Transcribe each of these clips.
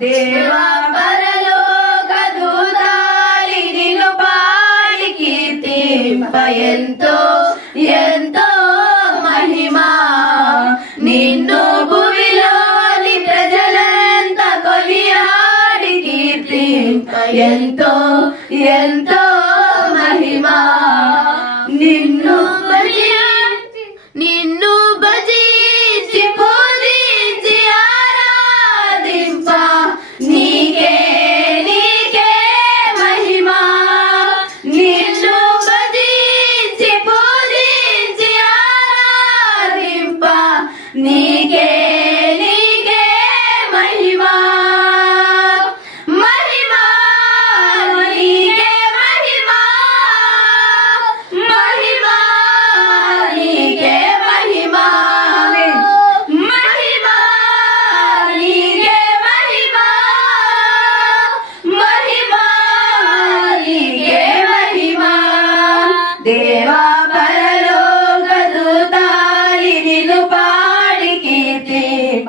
దేవా పరలోక దూతాలి నిన్ను పాడి కీర్తింప ఎంతో ఎంతో మహిమా. నిన్ను భూమిలోని ప్రజలంత కొనియాడి కీర్తింప ఎంతో ఎంతో నీకే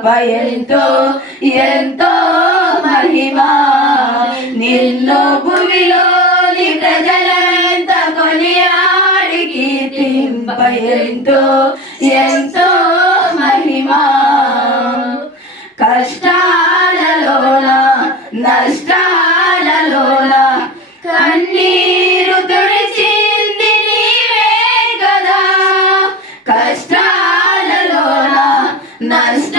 కీర్తింప ఎంతో ఎంతో మహిమా. నిన్ను భూమిలోని ప్రజలంత కొనియాడి కీర్తింప ఎంతో ఎంతో మహిమా. కష్టాలలోన నష్టాలలోన కన్నీరు తుడిచింది నీవే కదా. కష్టాలలోన నష్టాలలోన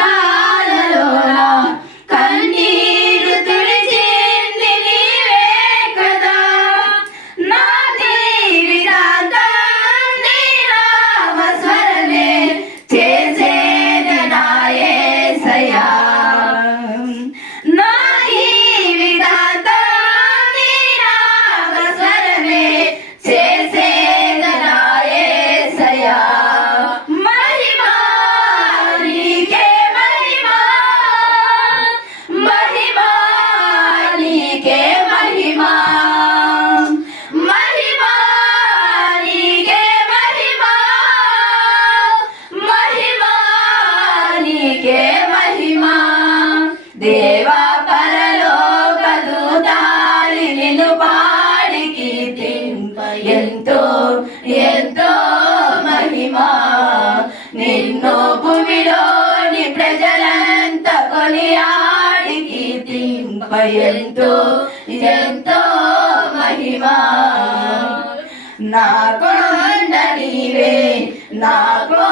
నిన్ను భూమిలోని ప్రజలంత కొనియాడి కీర్తింప ఎంతో ఎంతో మహిమా. నా కొండ నీవే నా నా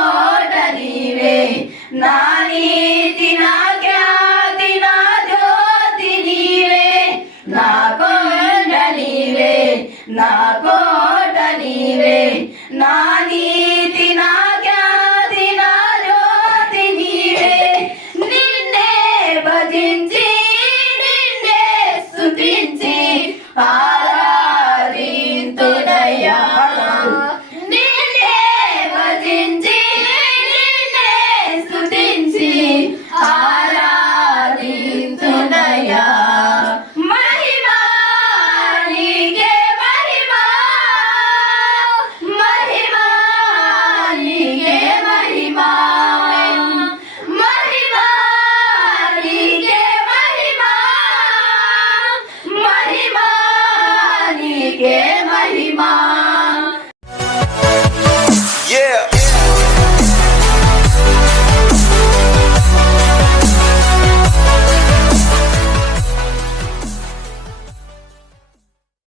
నీకే మహిమా.